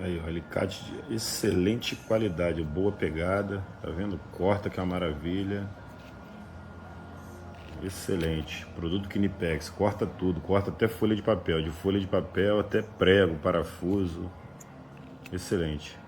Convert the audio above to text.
Aí, ó, alicate de excelente qualidade, boa pegada, tá vendo? Corta que é uma maravilha. Excelente. Produto Knipex, corta tudo, corta até folha de papel, de folha de papel até prego, parafuso. Excelente.